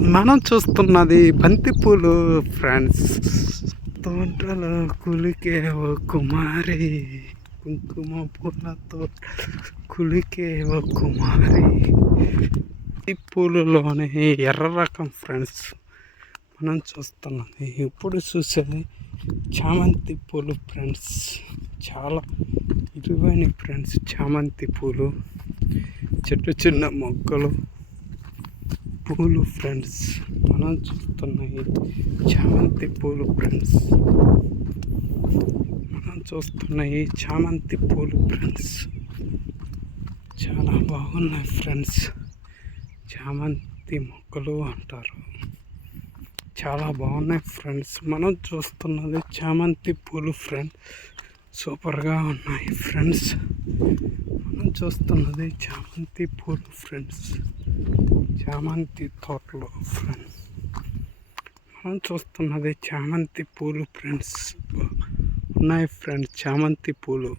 మనం చూస్తున్నది బంతిపూలు ఫ్రెండ్స్. తోటలో కులికే ఓ కుమారి కుంకుమ పూలతో కులికే ఓ కుమారి. ఈ పూలలోనే ఎర్ర రకం ఫ్రెండ్స్. మనం చూస్తున్నది ఇప్పుడు చూసేది చామంతి పూలు ఫ్రెండ్స్. చాలా ఇరువైన ఫ్రెండ్స్ చామంతి పూలు. చెట్టు చిన్న మొక్కలు పూలు ఫ్రెండ్స్. మనం చూస్తున్నాయి చామంతి పూలు ఫ్రెండ్స్. మనం చూస్తున్నాయి చామంతి పూలు ఫ్రెండ్స్. చాలా బాగున్నాయి ఫ్రెండ్స్. చామంతి మొక్కలు అంటారు. చాలా బాగున్నాయి ఫ్రెండ్స్. మనం చూస్తున్నది చామంతి పూలు ఫ్రెండ్. సూపర్గా ఉన్నాయి ఫ్రెండ్స్. మనం చూస్తున్నది చామంతి పూలు ఫ్రెండ్స్. చామంతి తోటలో ఫ్రెండ్స్ మనం చూస్తున్నది చామంతి పూలు ఫ్రెండ్స్ ఉన్నాయి ఫ్రెండ్స్ చామంతి పూలు.